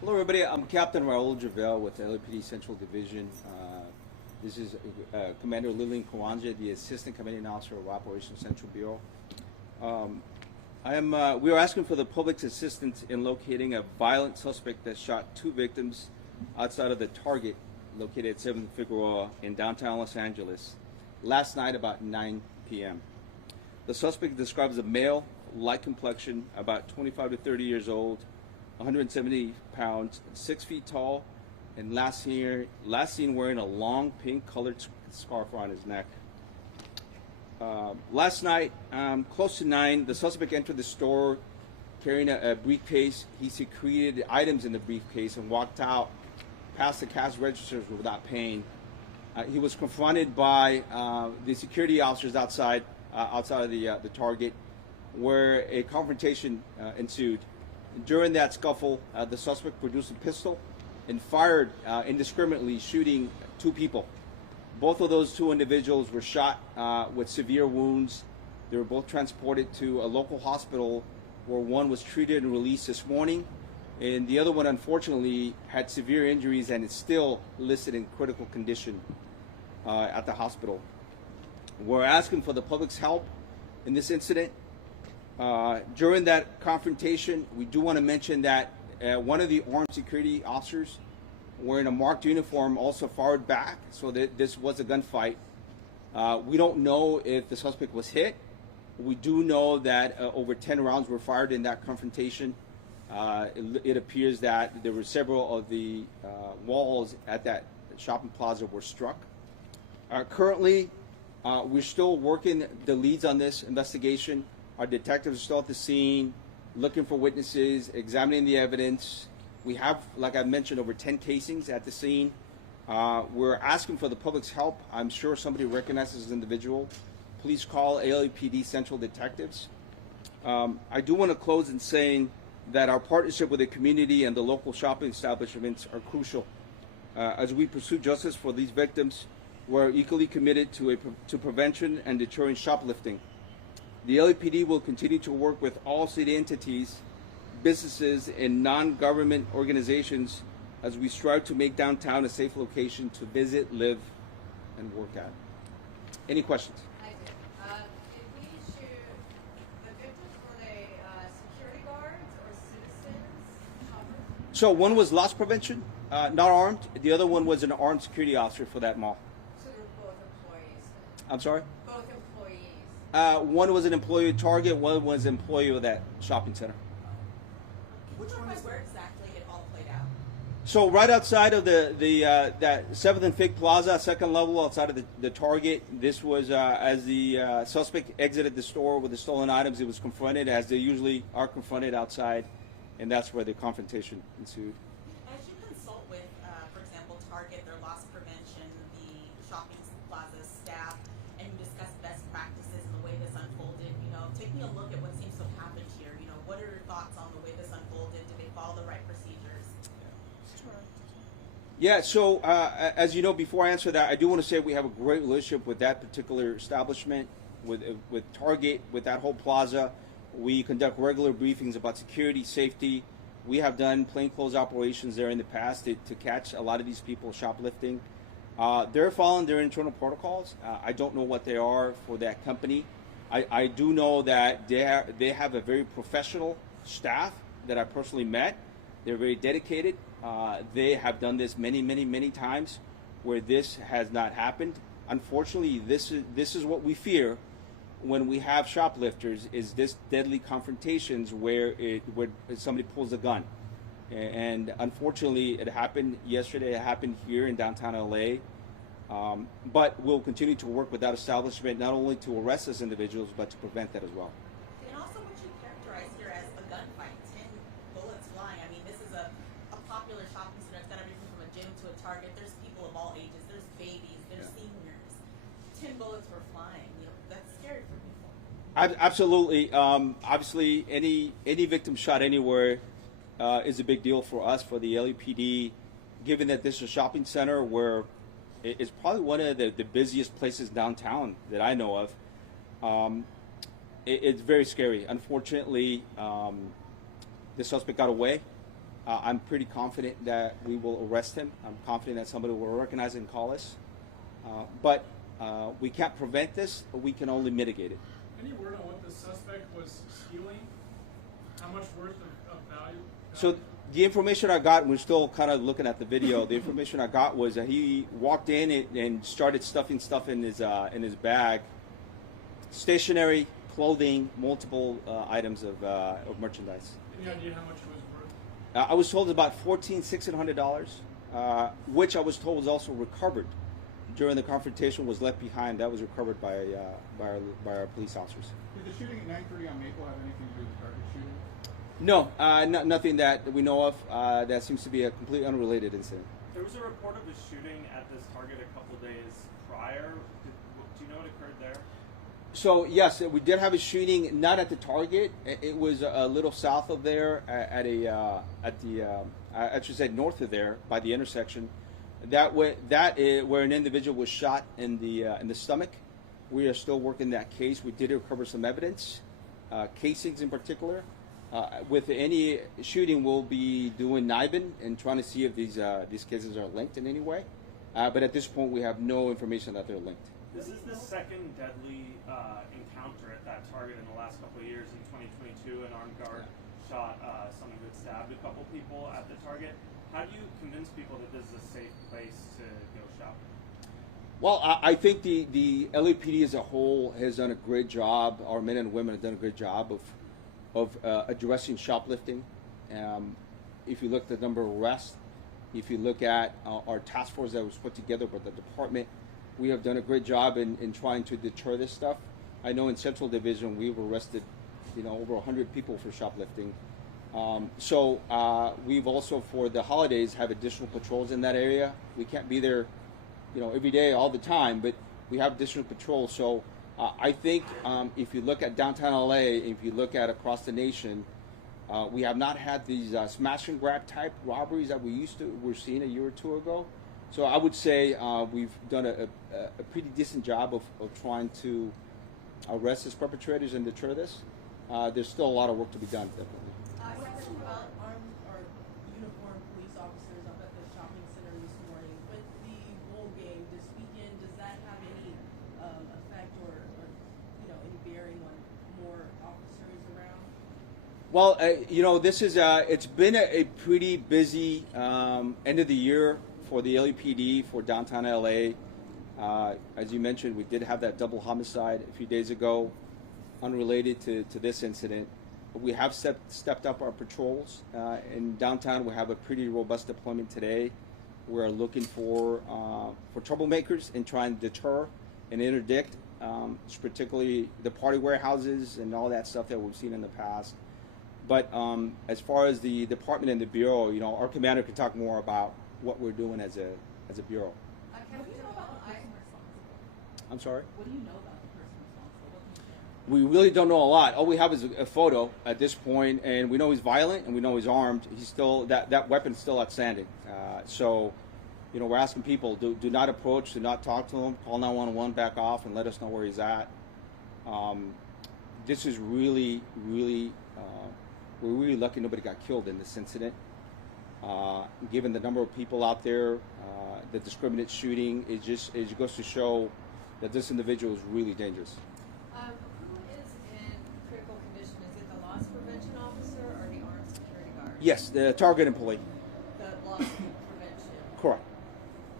Hello, everybody. I'm Captain Raul Javel with the LAPD Central Division. This is Commander Lillian Kawanja, the Assistant Commanding Officer of Operations Central Bureau. We are asking for the public's assistance in locating a violent suspect that shot two victims outside of the Target located at 7th Figueroa in downtown Los Angeles last night about 9 p.m. The suspect describes a male, light complexion, about 25 to 30 years old, 170 pounds, 6 feet tall, and last seen wearing a long pink-colored scarf around his neck. Last night, close to 9, the suspect entered the store carrying a briefcase. He secreted items in the briefcase and walked out past the cash registers without paying. He was confronted by the security officers outside of the Target, where a confrontation ensued. During that scuffle, the suspect produced a pistol and fired indiscriminately, shooting two people. Both of those two individuals were shot with severe wounds. They were both transported to a local hospital where one was treated and released this morning, and the other one, unfortunately, had severe injuries and is still listed in critical condition at the hospital. We're asking for the public's help in this incident. During that confrontation, we do want to mention that one of the armed security officers wearing a marked uniform also fired back, so that this was a gunfight. We don't know if the suspect was hit. We do know that over 10 rounds were fired in that confrontation. It appears that there were several of the walls at that shopping plaza were struck. Currently, we're still working the leads on this investigation. Our detectives are still at the scene, looking for witnesses, examining the evidence. We have, like I mentioned, over 10 casings at the scene. We're asking for the public's help. I'm sure somebody recognizes this individual. Please call LAPD Central Detectives. I do want to close in saying that our partnership with the community and the local shopping establishments are crucial. As we pursue justice for these victims, we're equally committed to prevention and deterring shoplifting. The LAPD will continue to work with all city entities, businesses, and non-government organizations as we strive to make downtown a safe location to visit, live, and work at. Any questions? I do. Did we shoot the victims? Were they security guards or citizens? Shoppers? So one was loss prevention, not armed. The other one was an armed security officer for that mall. So they were both employees? I'm sorry? Both employees. One was an employee of Target, one was an employee of that shopping center. Which one is where exactly it all played out? So right outside of that 7th and Fig Plaza, second level outside of the Target, this was as the suspect exited the store with the stolen items, it was confronted as they usually are confronted outside, and that's where the confrontation ensued. As you consult with, for example, Target, their loss prevention, the shopping plaza staff, and you discuss best practices and the way this unfolded, taking a look at what seems to have happened here, what are your thoughts on the way this unfolded? Did they follow the right procedures? Yeah, so as you know, before I answer that, I do want to say we have a great relationship with that particular establishment, with Target, with that whole plaza. We conduct regular briefings about security, safety. We have done plainclothes operations there in the past to catch a lot of these people shoplifting. They're following their internal protocols. I don't know what they are for that company. I do know that they have a very professional staff that I personally met. They're very dedicated. They have done this many times where this has not happened. Unfortunately, this is what we fear when we have shoplifters, is this deadly confrontations where somebody pulls a gun. And unfortunately, it happened yesterday. It happened here in downtown LA. But we'll continue to work with that establishment, not only to arrest those individuals, but to prevent that as well. And also what you characterize here as a gunfight, 10 bullets flying. I mean, this is a popular shopping center. It's got everything from a gym to a Target. There's people of all ages. There's babies. There's seniors. 10 bullets were flying. That's scary for people. Absolutely. Obviously, any victim shot anywhere is a big deal for us, for the LAPD, given that this is a shopping center where it's probably one of the busiest places downtown that I know of. It's very scary. Unfortunately, the suspect got away. I'm pretty confident that we will arrest him. I'm confident that somebody will recognize and call us. But we can't prevent this, but we can only mitigate it. Any word on what the suspect was stealing? How much worth of value? So the information I got, we're still kind of looking at the video. The information I got was that he walked in and started stuffing stuff in his bag, stationery, clothing, multiple items of merchandise. Any idea how much it was worth? I was told about $1,600, which I was told was also recovered during the confrontation. Was left behind. That was recovered by our police officers. Did the shooting at 9:30 on Maple have anything to do with the target shooting? No, nothing that we know of. That seems to be a completely unrelated incident. There was a report of a shooting at this target a couple days prior. Do you know what occurred there? So yes, we did have a shooting, not at the Target. It was a little south of there, I should say north of there, by the intersection. Where an individual was shot in the stomach. We are still working that case. We did recover some evidence, casings in particular. With any shooting, we'll be doing NIBIN and trying to see if these cases are linked in any way. But at this point, we have no information that they're linked. This is the second deadly encounter at that target in the last couple of years. In 2022, an armed guard shot someone who had stabbed a couple people at the target. How do you convince people that this is a safe place to go shopping? Well, I think the LAPD as a whole has done a great job. Our men and women have done a great job of addressing shoplifting. If you look at the number of arrests, if you look at our task force that was put together by the department, we have done a great job in trying to deter this stuff. I know in Central Division we've arrested, over 100 people for shoplifting. So we've also, for the holidays, have additional patrols in that area. We can't be there, every day, all the time, but we have additional patrols. So I think if you look at downtown LA, if you look at across the nation, we have not had these smash and grab type robberies that we're seeing a year or two ago. So I would say we've done a pretty decent job of trying to arrest these perpetrators and deter this. There's still a lot of work to be done, definitely. Question about armed or uniformed police officers up at the shopping center this morning. With the bowl game this weekend, does that have any effect or any bearing on more officers around? Well, this is it's been a pretty busy end of the year for the LAPD for downtown LA. As you mentioned, we did have that double homicide a few days ago, unrelated to this incident. We have stepped up our patrols. In downtown, we have a pretty robust deployment today. We're looking for troublemakers and trying to deter and interdict, particularly the party warehouses and all that stuff that we've seen in the past. But as far as the department and the bureau, our commander can talk more about what we're doing as a bureau. What do you know about the person responsible? I'm sorry? What do you know about the person responsible? What can you share? We really don't know a lot. All we have is a photo at this point, and we know he's violent and we know he's armed. He's still that weapon's still outstanding. So, we're asking people do not approach, do not talk to him. Call 911, back off, and let us know where he's at. This is really, really. We're really lucky nobody got killed in this incident. Given the number of people out there, the discriminate shooting, it goes to show that this individual is really dangerous. Who is in critical condition? Is it the loss prevention officer or the armed security guard? Yes, the target employee. The loss prevention. Correct.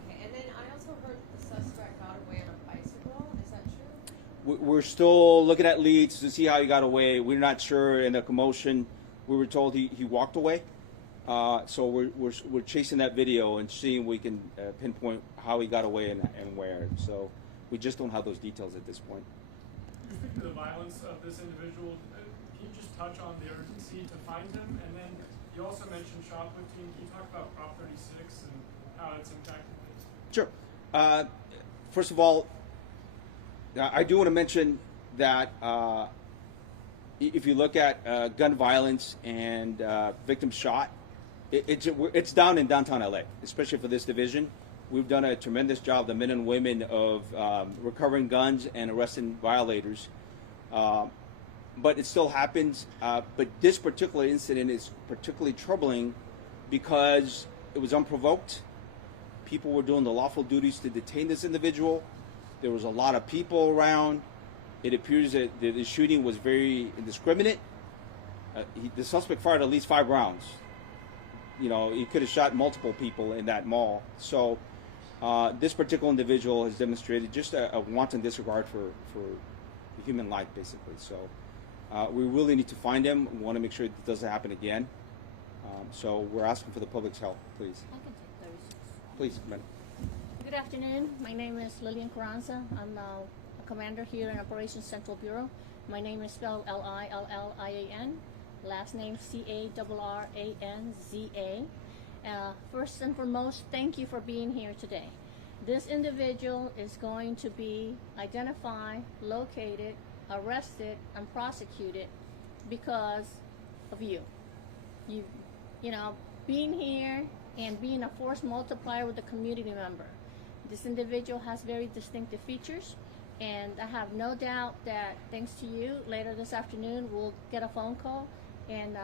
Okay, and then I also heard the suspect got away on a bicycle. Is that true? We're still looking at leads to see how he got away. We're not sure. In the commotion, we were told he walked away. So we're chasing that video and seeing if we can pinpoint how he got away and where. So we just don't have those details at this point. You speak to the violence of this individual. Can you just touch on the urgency to find him? And then you also mentioned shoplifting. Can you talk about Prop 36 and how it's impacted this? Sure. First of all, I do want to mention that if you look at gun violence and victims shot, it's down in downtown LA, especially for this division. We've done a tremendous job, the men and women, of recovering guns and arresting violators. But it still happens. But this particular incident is particularly troubling because it was unprovoked. People were doing the lawful duties to detain this individual. There was a lot of people around. It appears that the shooting was very indiscriminate. The suspect fired at least 5 rounds. You know, he could have shot multiple people in that mall. So this particular individual has demonstrated just a wanton disregard for human life, basically. So we really need to find him. We want to make sure it doesn't happen again. So we're asking for the public's help, please. I can take 36. Please, madam. Good afternoon. My name is Lillian Carranza. I'm a commander here in Operations Central Bureau. My name is spelled Lillian. Last name Carranza. First and foremost, thank you for being here today. This individual is going to be identified, located, arrested, and prosecuted because of you. You know, being here and being a force multiplier with a community member. This individual has very distinctive features, and I have no doubt that thanks to you, later this afternoon, we'll get a phone call and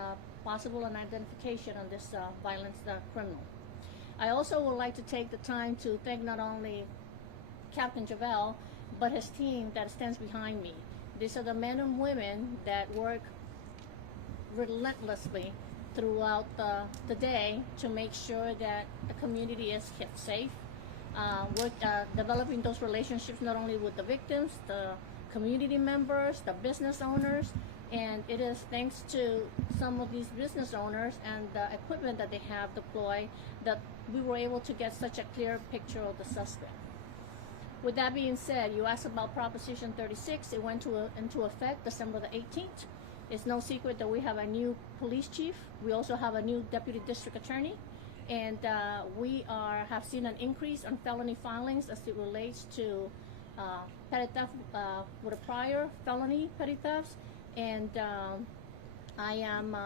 possible an identification on this violent criminal. I also would like to take the time to thank not only Captain Javel, but his team that stands behind me. These are the men and women that work relentlessly throughout the day to make sure that the community is kept safe. We're developing those relationships not only with the victims, the community members, the business owners, and it is thanks to some of these business owners and the equipment that they have deployed that we were able to get such a clear picture of the suspect. With that being said, you asked about Proposition 36. It went into effect December the 18th. It's no secret that we have a new police chief. We also have a new deputy district attorney. And we have seen an increase on felony filings as it relates to petty theft with a prior felony petty thefts. And I am,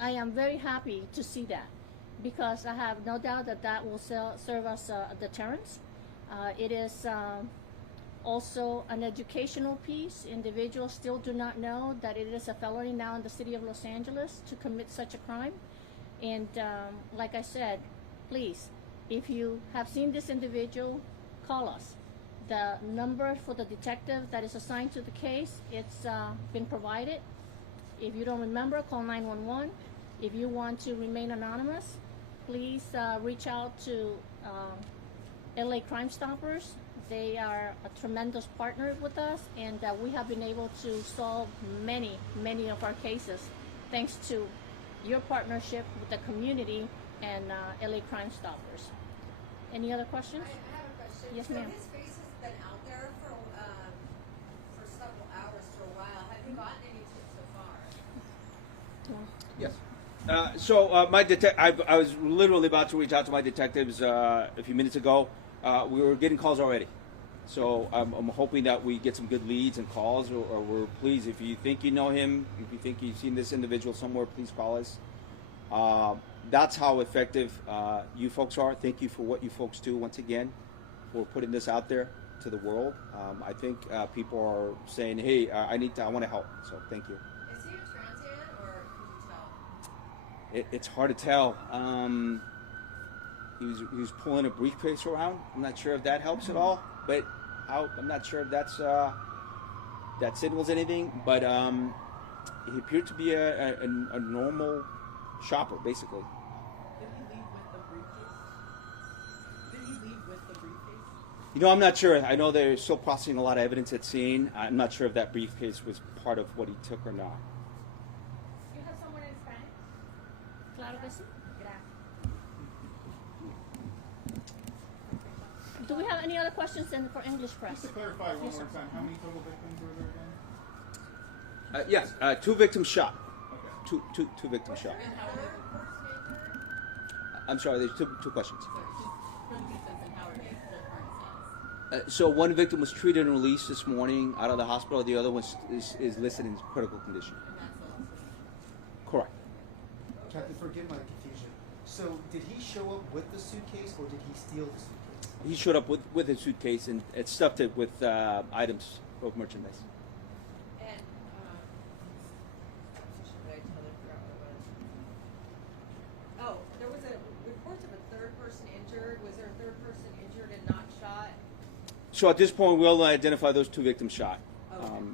I am very happy to see that because I have no doubt that that will serve as a deterrence. It is also an educational piece. Individuals still do not know that it is a felony now in the city of Los Angeles to commit such a crime. And like I said, please, if you have seen this individual, call us. The number for the detective that is assigned to the case, it's been provided. If you don't remember, call 911. If you want to remain anonymous, please reach out to LA Crime Stoppers. They are a tremendous partner with us, and we have been able to solve many of our cases thanks to your partnership with the community and LA Crime Stoppers. Any other questions? I have a question. Yes, so ma'am. His face has been out there for several hours to a while. Have you gotten any tips so far? Yes. I was literally about to reach out to my detectives a few minutes ago. We were getting calls already. So I'm hoping that we get some good leads and calls, or we're please, if you think you know him, if you think you've seen this individual somewhere, please call us. That's how effective you folks are. Thank you for what you folks do once again, for putting this out there to the world. I think people are saying, hey, I want to help. So thank you. Is he a transient, or can you tell? It's hard to tell. He was pulling a briefcase around. I'm not sure if that helps at all, but I'm not sure if that signals anything. But he appeared to be a normal shopper, basically. Did he leave with the briefcase? You know, I'm not sure. I know they're still processing a lot of evidence at scene. I'm not sure if that briefcase was part of what he took or not. You have someone in Spanish? Claro que sí. Do we have any other questions for English press? Just to clarify one Yes, more sir. time, how many total victims were there again? Yes, 2 victims shot. Okay. Two victims shot. And how are they? I'm sorry. There's two questions. For the victims and how are they their current status? So one victim was treated and released this morning out of the hospital. The other one is listed in critical condition. And that's the last one. Correct. Captain, forgive my confusion. So, did he show up with the suitcase, or did he steal the suitcase? He showed up with a suitcase and stuffed it with items of merchandise. And should I tell her? was reports of a third person injured. Was there a third person injured and not shot? So at this point, we'll identify those 2 victims shot. Okay.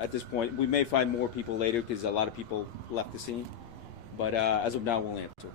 At this point, we may find more people later because a lot of people left the scene. But as of now, we'll answer.